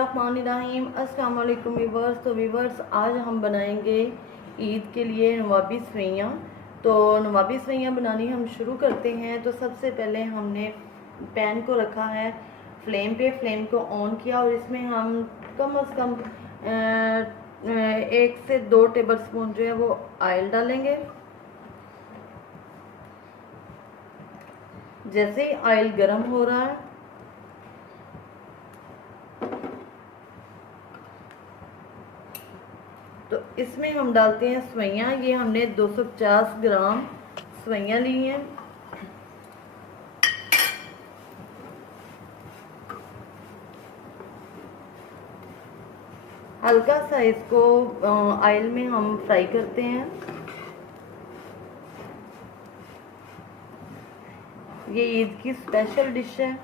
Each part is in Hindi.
बिस्मिल्लाहिर्रहमानिर्रहीम। अस्सलाम वालेकुम वीवर्स। तो वीवर्स, आज हम बनाएंगे ईद के लिए नवाबी सवैयाँ। तो नवाबी सवैयाँ बनानी हम शुरू करते हैं। तो सबसे पहले हमने पैन को रखा है फ्लेम पे, फ्लेम को ऑन किया और इसमें हम कम से कम 1 से 2 टेबल स्पून जो है वो ऑयल डालेंगे। जैसे ही ऑयल गर्म हो रहा है तो इसमें हम डालते हैं सवैयाँ। ये हमने 250 ग्राम सवैयाँ ली हैं। हल्का सा इसको ऑयल में हम फ्राई करते हैं। ये ईद की स्पेशल डिश है।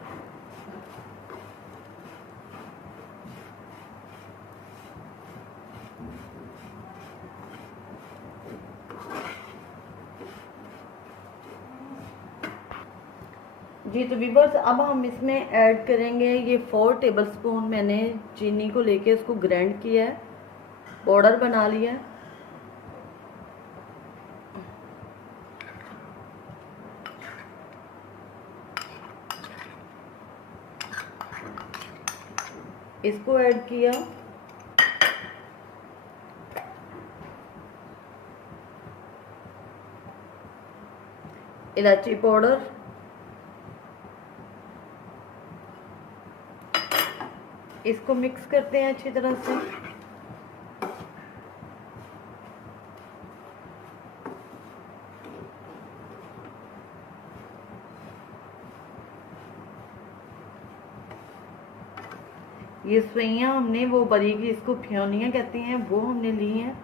जी तो वीवर्स, अब हम इसमें ऐड करेंगे ये 4 टेबलस्पून मैंने चीनी को लेके उसको ग्राइंड किया है, पाउडर बना लिया है। इसको ऐड किया। इलायची पाउडर, इसको मिक्स करते हैं अच्छी तरह से। ये सवैयाँ हमने वो बारीक, इसको फ्योनियाँ कहते हैं, वो हमने ली हैं।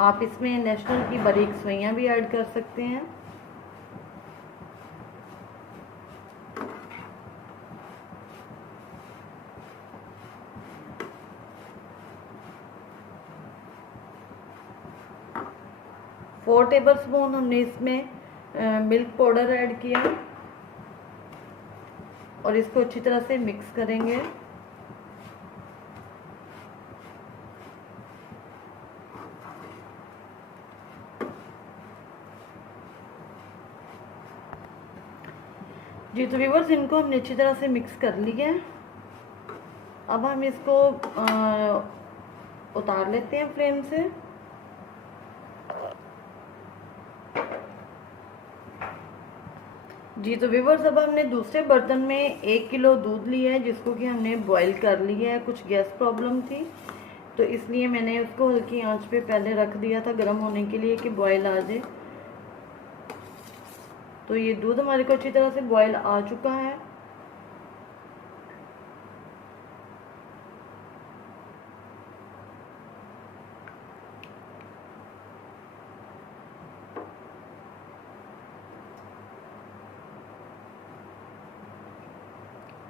आप इसमें नेशनल की बारीक सवैयाँ भी ऐड कर सकते हैं। फोर टेबल स्पून हमने इसमें मिल्क पाउडर ऐड किया और इसको अच्छी तरह से मिक्स करेंगे। जी तो व्यूअर्स, इनको हमने अच्छी तरह से मिक्स कर लिया है। अब हम इसको उतार लेते हैं फ्लेम से। जी तो व्यूअर्स, अब हमने दूसरे बर्तन में 1 किलो दूध लिया है जिसको कि हमने बॉईल कर लिया है। कुछ गैस प्रॉब्लम थी तो इसलिए मैंने उसको हल्की आंच पे पहले रख दिया था गर्म होने के लिए कि बॉईल आ जाए। तो ये दूध हमारे को अच्छी तरह से बॉईल आ चुका है।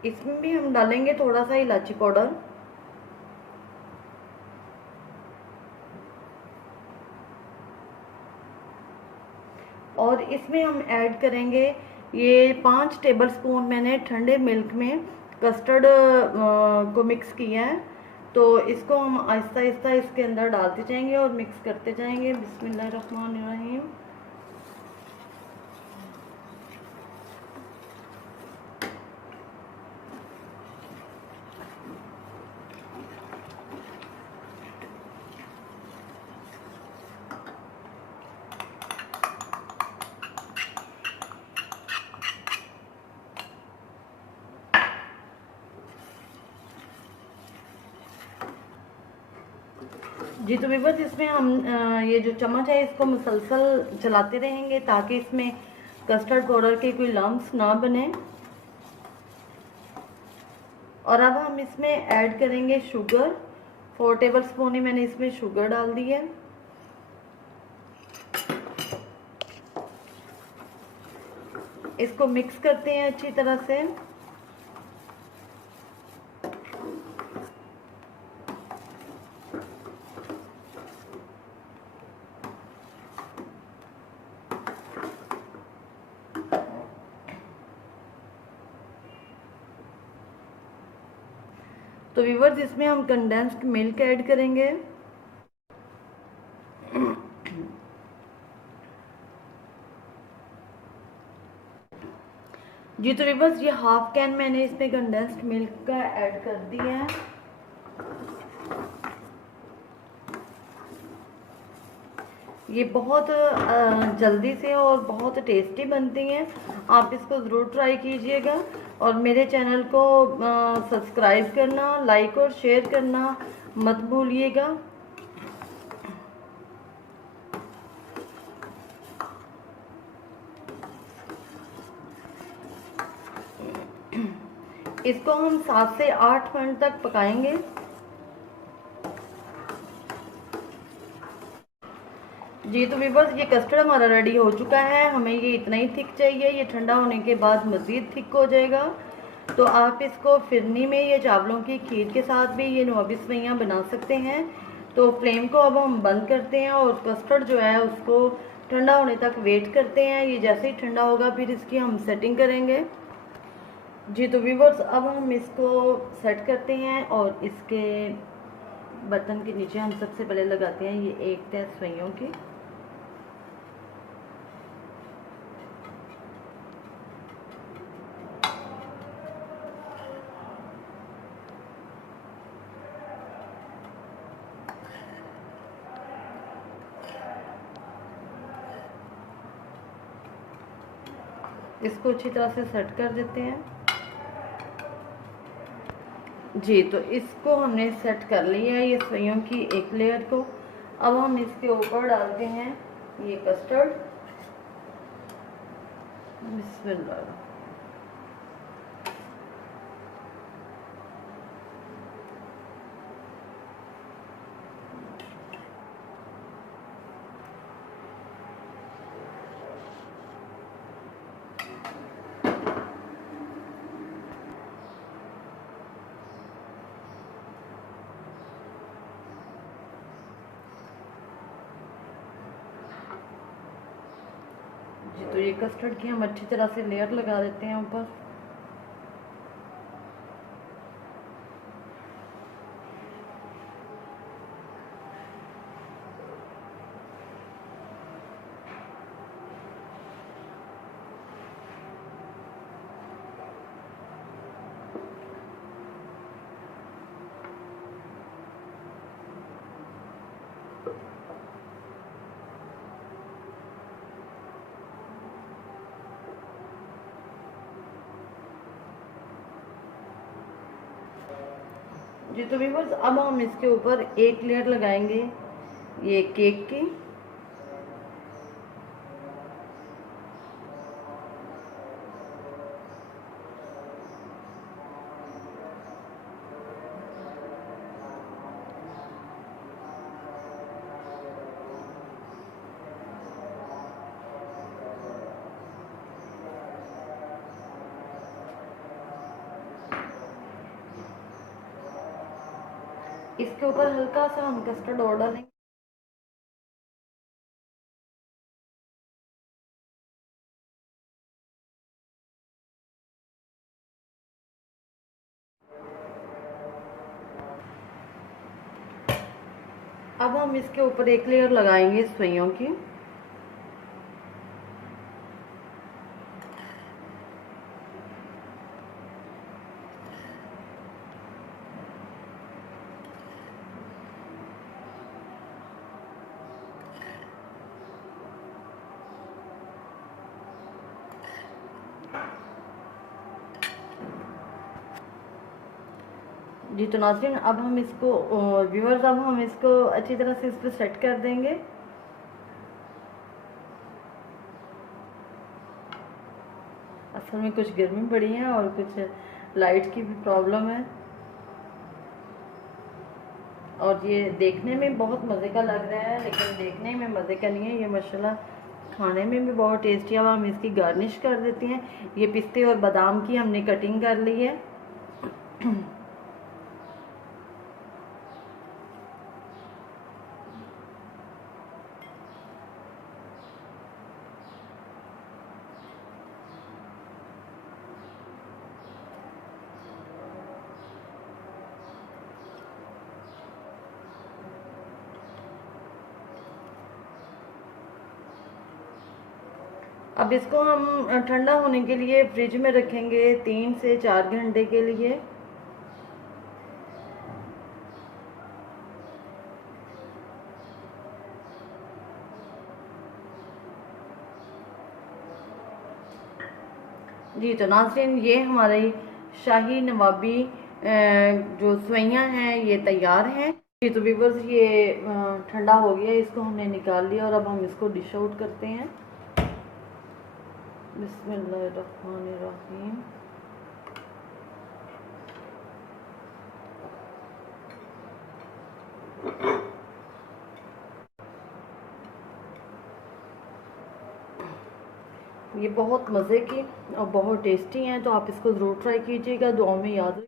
इसमें भी हम डालेंगे थोड़ा सा इलायची पाउडर, और इसमें हम ऐड करेंगे ये 5 टेबलस्पून मैंने ठंडे मिल्क में कस्टर्ड को मिक्स किया है। तो इसको हम आहिस्ता आहिस्ता इसके अंदर डालते जाएंगे और मिक्स करते जाएंगे। बिस्मिल्लाहिर्रहमानिर्रहीम। जी तो विवर्स, इसमें हम ये जो चम्मच है इसको मुसलसल चलाते रहेंगे ताकि इसमें कस्टर्ड पाउडर के कोई लम्प्स ना बने। और अब हम इसमें ऐड करेंगे शुगर। 4 टेबलस्पून ही मैंने इसमें शुगर डाल दी है। इसको मिक्स करते हैं अच्छी तरह से। तो व्यूअर्स इसमें हम कंडेंस्ड मिल्क ऐड करेंगे। जी तो व्यूअर्स ये हाफ कैन मैंने इसमें कंडेंस्ड मिल्क का ऐड कर दिया है। ये बहुत जल्दी से और बहुत टेस्टी बनती हैं, आप इसको ज़रूर ट्राई कीजिएगा। और मेरे चैनल को सब्सक्राइब करना, लाइक और शेयर करना मत भूलिएगा। इसको हम 7 से 8 मिनट तक पकाएंगे। जी तो व्यूअर्स ये कस्टर्ड हमारा रेडी हो चुका है। हमें ये इतना ही थिक चाहिए, ये ठंडा होने के बाद मज़ीद थिक हो जाएगा। तो आप इसको फिरनी में या चावलों की खीर के साथ भी ये नवाबी सेवइयां बना सकते हैं। तो फ्लेम को अब हम बंद करते हैं और कस्टर्ड जो है उसको ठंडा होने तक वेट करते हैं। ये जैसे ही ठंडा होगा फिर इसकी हम सेटिंग करेंगे। जी तो व्यूअर्स अब हम इसको सेट करते हैं और इसके बर्तन के नीचे हम सबसे पहले लगाते हैं ये एक तह सेवइयों की। इसको अच्छी तरह से सेट कर देते हैं। जी तो इसको हमने सेट कर लिया है ये सेवइयों की एक लेयर को। अब हम इसके ऊपर डालते हैं ये कस्टर्ड। बिस्मिल्लाह। जी तो ये कस्टर्ड की हम अच्छी तरह से लेयर लगा देते हैं ऊपर। जी तो व्यूअर्स अब हम इसके ऊपर एक लेयर लगाएंगे ये केक की। इसके ऊपर हल्का सा हम कस्टर्ड और डालेंगे। अब हम इसके ऊपर एक लेयर लगाएंगे सेवइयों की। जी तो नाज़रीन अब हम इसको व्यूअर्स अब हम इसको अच्छी तरह से इस पर सेट कर देंगे। असल में कुछ गर्मी पड़ी है और कुछ लाइट की भी प्रॉब्लम है और ये देखने में बहुत मज़े का लग रहा है लेकिन देखने में मज़े का नहीं है। ये माशाल्लाह खाने में भी बहुत टेस्टी है। अब हम इसकी गार्निश कर देते हैं। ये पिस्ते और बादाम की हमने कटिंग कर ली है। अब इसको हम ठंडा होने के लिए फ्रिज में रखेंगे 3 से 4 घंटे के लिए। जी तो नाज़रीन, ये हमारी शाही नवाबी जो सेवइयाँ हैं ये तैयार हैं। जी तो व्यूअर्स, ये ठंडा हो गया, इसको हमने निकाल लिया और अब हम इसको डिश आउट करते हैं। बिस्मिल्लाहिर्रहमानिर्रहीम। ये बहुत मज़े की और बहुत टेस्टी हैं, तो आप इसको ज़रूर ट्राई कीजिएगा। दुआ में याद